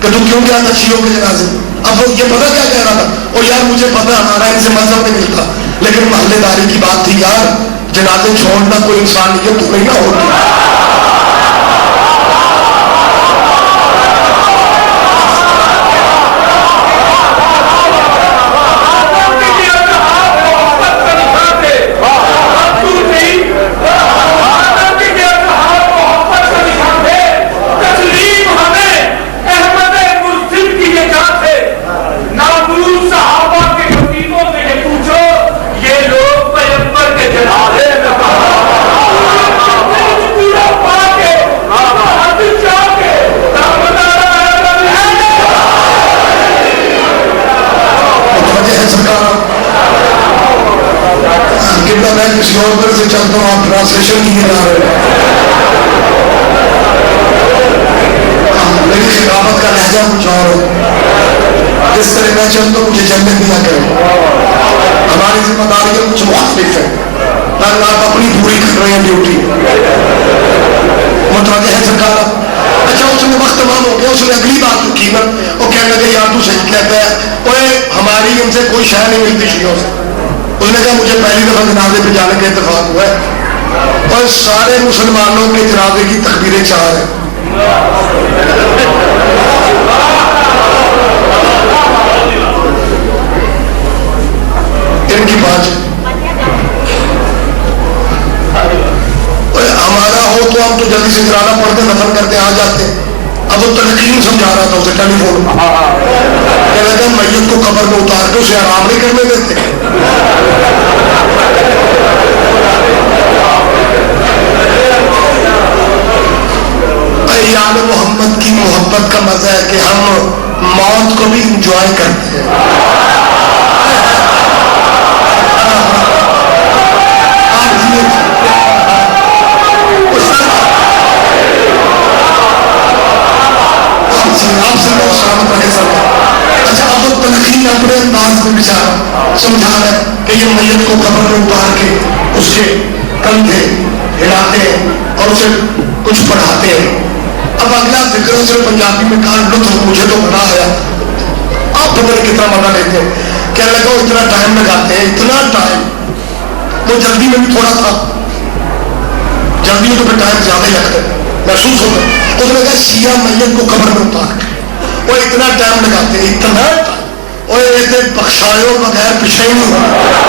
کہ تم کیوں گیا تھا شیعوں کے جنازے؟ اب وہ یہ پتہ کیا کہہ رہا تھا، اور یار مجھے پتہ ہمارا ان سے مذہب نہیں ملتا لیکن محلے داری کی بات تھی یار، جنازے چھوڑنا کوئی انسانیت تو نہیں نہ ہوتی۔ میں کسی اور طرح سے چلتا ہوں، آپ ٹرانسلیشن کیے جا رہے ہیں. میری خطابت کا لہجہ کچھ اور ہے، جس طرح میں چلتا ہوں مجھے جنت دیا کرے. ہماری ذمہ داریاں کچھ مختلف ہیں. آپ اپنی پوری کر رہے ہیں ڈیوٹی، متوجہ ہے سرکار. اچھا اس میں وقت تمام ہو گیا، اس نے اگلی بات کی نا، وہ کہنے لگے یار تو صحیح کہتا ہے، اوے ہماری ان سے کوئی شے نہیں ملتی شیعوں سے. اس نے کہا مجھے پہلی دفعہ جنازے پہ جانے کا اتفاق ہوا ہے اور سارے مسلمانوں کے جنازے کی تکبیریں 4 ہیں. ان کی 5. ہمارا ہو تو ہم تو جلدی سے جنازہ پڑھتے دفن کرتے آ جاتے. اب وہ تلقین سمجھا رہا تھا اسے ٹیلی فون، کہہ رہا تھا میت کو قبر میں اتار کے اسے آرام نہیں کرنے دیتے. یاد محمد کی محبت کا مزہ ہے کہ ہم موت کو بھی انجوائے کرتے ہیں. آپ سے بہت سلامت رہے سب. اچھا اب وہ تنقید اپنے انداز میں بچارا سمجھا رہا ہے کہ یہ میت کو قبر میں اتار کے اس کے کندھے ہلاتے ہیں اور اسے کچھ پڑھاتے ہیں. اب اگلا ذکر سے پنجابی میں کہا لطف مجھے تو بنا آیا، آپ پتہ نہیں کتنا مزہ لیتے ہیں. کہنے لگا وہ اتنا ٹائم لگاتے ہیں، اتنا ٹائم. وہ جلدی میں بھی تھوڑا تھا، جلدی میں تو پھر ٹائم زیادہ ہی لگتا ہے محسوس ہوتا ہے. اس نے کہا شیعہ میت کو قبر میں اتار کے وہ اتنا ٹائم لگاتے ہیں، اتنا اور ایسے بخشایوں بغیر پیچھے ہی نہیں ہونا.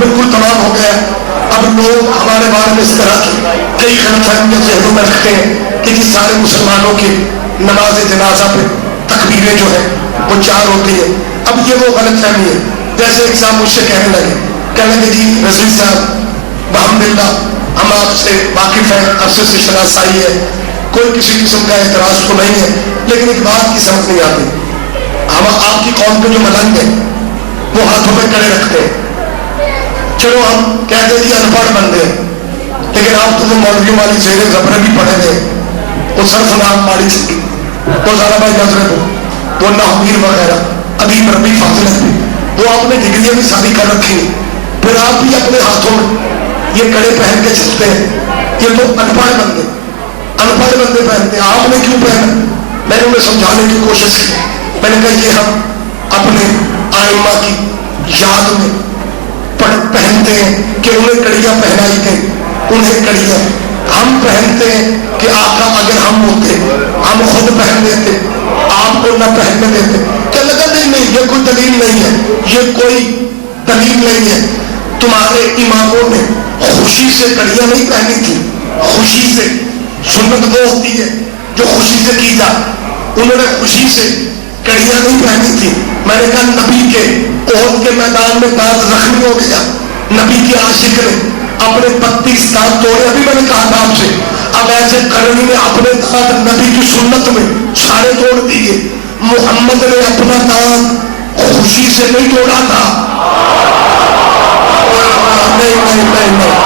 بالکل تمام ہو گیا. اب لوگ ہمارے بارے میں اس طرح کی کئی غلط فہمیاں ذہنوں میں رکھتے ہیں کہ سارے مسلمانوں کی نماز جنازہ پہ تکبیریں جو ہے وہ 4 ہوتی ہے. اب یہ وہ غلط فہمی ہے. جیسے ایک صاحب مجھ سے کہنے لگے جی رضوی صاحب الحمدللہ ہم آپ سے واقف ہیں، عرصے سے شناسائی ہے، کوئی کسی قسم کا اعتراض تو نہیں ہے، لیکن ایک بات کی سمجھ نہیں آتی. ہم آپ کی قوم کے جو ملنگ ہیں وہ ہاتھوں میں کڑے رکھتے ہیں. چلو ہم کہتے ہیں جی ان پڑھ بندے، لیکن آپ تو وہ مولویوں والی زیر زبریں بھی پڑھے گئے، وہ سرف نام مالی چکی، وہ زارا بھائی نظرت، وہ ناہمیر وغیرہ، ادیب ربی فاضلت بھی، وہ آپ نے ڈگریاں بھی شادی کر رکھی. پھر آپ بھی اپنے ہاتھوں میں یہ کڑے پہن کے چلتے ہیں. یہ تو ان پڑھ بندے پہنتے ہیں، آپ نے کیوں پہنا؟ میں نے انہیں سمجھانے کی کوشش کی. میں نے کہا یہ ہم اپنے آئمہ کی یاد میں پہنتے ہیں کہ انہیں کڑیاں پہنائی گئی، انہیں کڑیاں ہم پہنتے ہیں کہ آقا اگر ہم ہوتے ہم خود پہن دیتے، آپ کو نہ پہننے دیتے. کہ لگا نہیں یہ کوئی دلیل نہیں ہے، یہ کوئی دلیل نہیں ہے. تمہارے اماموں نے خوشی سے کڑیاں نہیں پہنی تھی، خوشی سے. سنت وہ ہوتی ہے جو خوشی سے کی جائے، انہوں نے خوشی سے کڑیاں نہیں پہنی تھی. میں نے کہا نبی کے احد کے میدان میں دانت زخمی ہو گیا، نبی کے عاشق نے اپنے 32 دانت توڑے. ابھی میں نے کہا تھا آپ سے، اب ایسے کرنی نے اپنے دانت نبی کی سنت میں سارے توڑ دیے. محمد نے اپنا دانت خوشی سے نہیں توڑا تھا. نہیں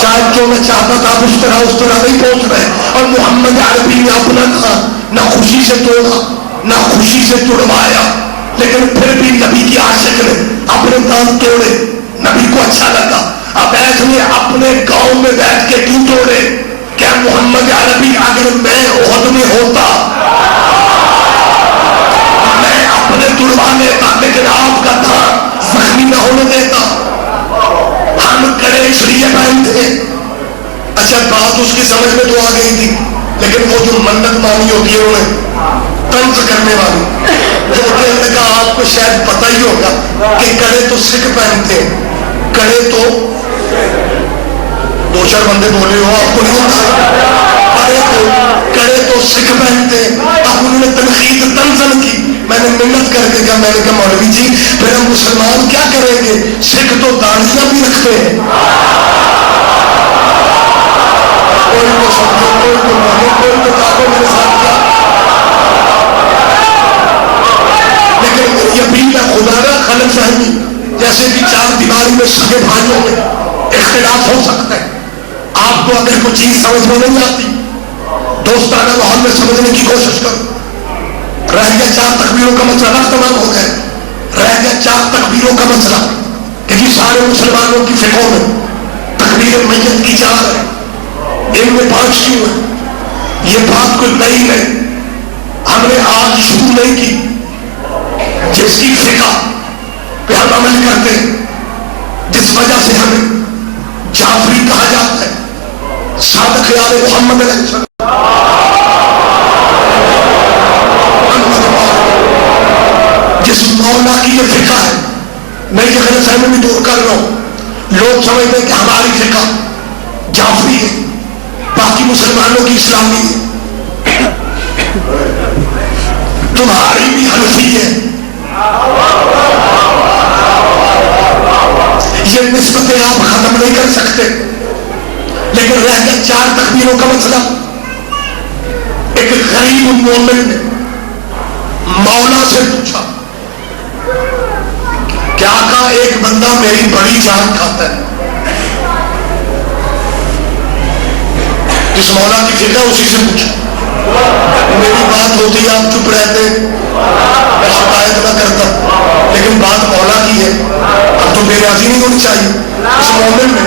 شاید جو میں چاہتا تھا اس طرح نہیں پہنچ رہے. اور محمد عربی نے اپنا دانت نہ خوشی سے توڑا نہ خوشی سے توڑوایا، لیکن پھر بھی نبی کی عاشق نے اپنے دانت توڑے. نبی کو اچھا لگا. اب ایسے نے اپنے گاؤں میں بیٹھ کے کیوں توڑے؟ کیا محمد عربی اگر میں احد میں ہوتا میں اپنے توڑوا لیتا، لیکن آپ کا دانت زخمی نہ ہونے دیتا. ہم کڑے اس لیے پہنتے. اچھا بات اس کی سمجھ میں تو آ گئی تھی، لیکن وہ جو منت مانی ہوتی ہے انہیں طنز کرنے والی، جو کہنے کا آپ کو شاید پتہ ہی ہوگا کہ کڑے تو سکھ پہنتے ہیں، کڑے تو 2-4 بندے بولے ہو آپ کو نہیں ہوتا، کڑے تو سکھ پہنتے ہیں. اب انہوں نے تنقید تنزن کی. میں نے منت کر کے کہا، میں نے کہا مولوی جی پھر ہم مسلمان کیا کریں گے؟ سکھ تو داڑیاں بھی رکھتے ہیں. چار دیواری میں سگے بھائیوں میں اختلاف ہو سکتا ہے. آپ کو اگر کوئی چیز سمجھ میں نہیں آتی دوستانہ ماحول میں سمجھنے کی کوشش کرو. رہ گیا 4 تکبیروں کا مسئلہ، تمام ہو گئے. رہ گیا 4 تکبیروں کا مسئلہ کہ سارے مسلمانوں کی فقہوں میں تکبیر میت کی 4 ہے، ان میں 5 کیوں ہے؟ یہ بات کوئی نئی نہیں، ہم نے آج شروع نہیں کی. جس کی فقہ پہ ہم عمل کرتے ہیں، جس وجہ سے ہمیں جعفری کہا جاتا ہے، صادق آل محمد علیہ السلام، جس مولا کی یہ فقہ ہے. میں یہ غلط فہمی بھی دور کر رہا ہوں. لوگ سمجھتے ہیں کہ ہماری فقہ جعفری ہے، باقی مسلمانوں کی اسلامی ہے. تمہاری بھی حنفی ہے. یہ نسبتیں آپ ختم نہیں کر سکتے. لیکن رہ گیا 4 تکبیروں کا مسئلہ. ایک غریب مومن نے مولا سے پوچھا کہ آقا ایک بندہ میری بڑی جان کھاتا ہے. جس مولا کی فکر ہے اسی سے پوچھا. میری بات ہوتی آپ چپ رہتے، میں شکایت نہ کرتا، لیکن بات مولا کی ہے، اب تو بے راضی نہیں ہونی چاہیے. اس مومن نے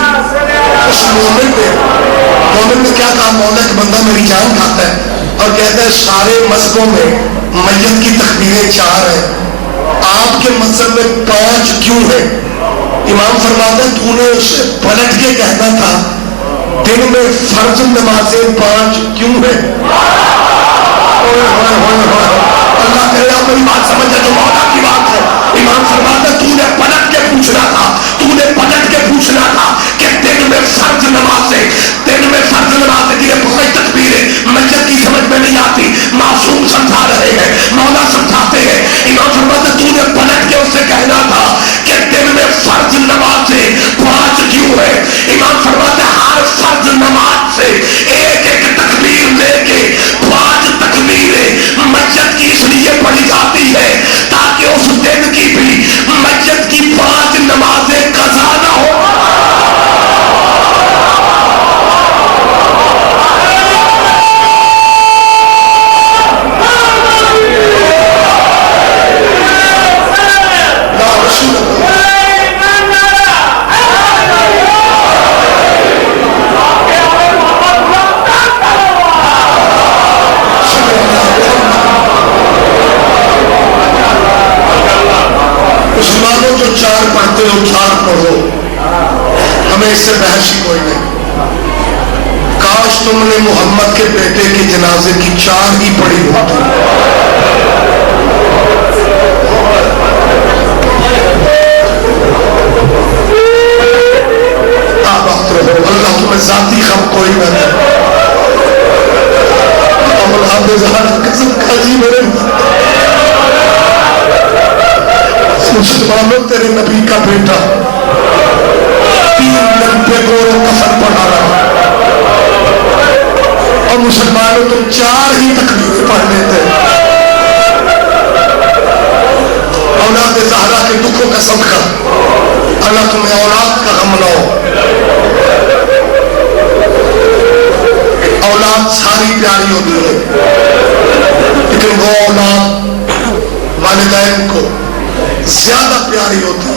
کیا کہا؟ مولا کہ بندہ میری جان کھاتا ہے اور کہتا ہے سارے مذہبوں میں میت کی تکبیریں 4 ہیں، آپ کے مذہب میں 5 کیوں ہے؟ امام فرماتا ہے تو نے اسے پلٹ کے کہنا تھا دن میں فرض نمازیں 5 کیوں ہے؟ اللہ کرے آپ میری بات سمجھے تو مولا کی بات ہے. امام فرماتا ہے تو نے پلٹ کے پوچھنا تھا کہ دن میں فرض نمازیں کی 5 تکبیریں میت کی سمجھ میں نہیں آتی. معصوم سمجھا رہے ہیں، مولا سمجھاتے ہیں. امام فرماتا ہے تو نے پلٹ کے اس سے کہنا تھا کہ دن میں فرض نمازیں 5 کیوں ہے؟ امام فرماتے ہیں ہر فرض نماز سے ایک تکبیر لے کے 5 تکبیریں میت کی اس لیے پڑھی جاتی ہے تاکہ اس دن کی بھی میت کی 5 نمازیں قضا نہ ہو. مسلمانوں جو 4 پڑھتے ہو 4 پڑھو، ہمیں اس سے بحث ہی کوئی نہیں. کاش تم نے محمد کے بیٹے کے جنازے کی 4 ہی پڑھی ہوتی. آباد رہو، اللہ تمہیں ذاتی غم کوئی نہ دے. مسلمانوں تیرے نبی کا بیٹا 3 لمبے گور کفن پڑھا رہا اور مسلمانوں تم 4 ہی تکبیریں پڑھ لیتے. اولاد زہرا کے دکھوں کا صدقہ اللہ تمہیں اولاد کا غم نہ ہو. اولاد ساری پیاری ہوتی ہے لیکن وہ اولاد والدین کو زیادہ پیاری ہوتی ہے